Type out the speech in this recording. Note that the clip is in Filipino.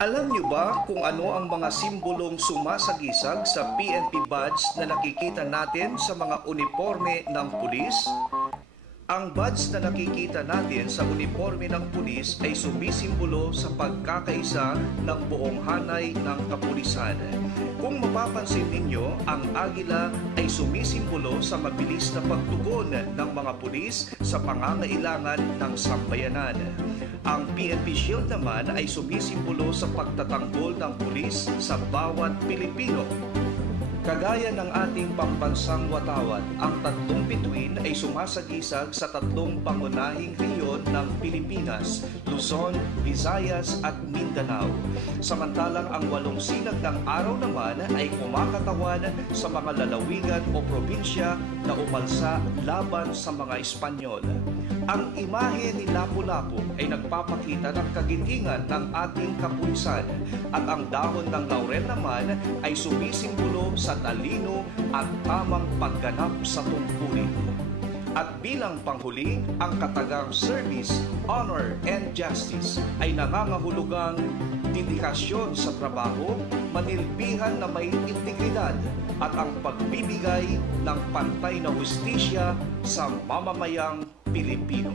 Alam niyo ba kung ano ang mga simbolong sumasagisag sa PNP badge na nakikita natin sa mga uniforme ng pulis? Ang badge na nakikita natin sa uniforme ng pulis ay sumisimbolo sa pagkakaisa ng buong hanay ng kapulisan. Kung mapapansin ninyo, ang agila ay sumisimbolo sa mabilis na pagtugon ng mga pulis sa pangangailangan ng sambayanan. Ang PNP Shield naman ay sumisimbolo sa pagtatanggol ng pulis sa bawat Pilipino. Kagaya ng ating pambansang watawat, ang tatlong bituin ay sumasagisag sa tatlong pangunahing rehiyon ng Pilipinas, Luzon, Visayas at Mindanao. Samantalang ang walong sinag ng araw naman ay kumakatawan sa mga lalawigan o probinsya na umalsa laban sa mga Espanyol. Ang imahe ni Lapu-Lapu ay nagpapakita ng kagitingan ng ating kapulisan at ang dahon ng laurel naman ay sumisimbolo sa talino at tamang pagganap sa tungkulin. At bilang panghuli, ang katagang service, honor, and justice ay nangangahulugang dedikasyon sa trabaho, manilbihan na may integridad at ang pagbibigay ng pantay na hustisya sa mamamayang Pilipino.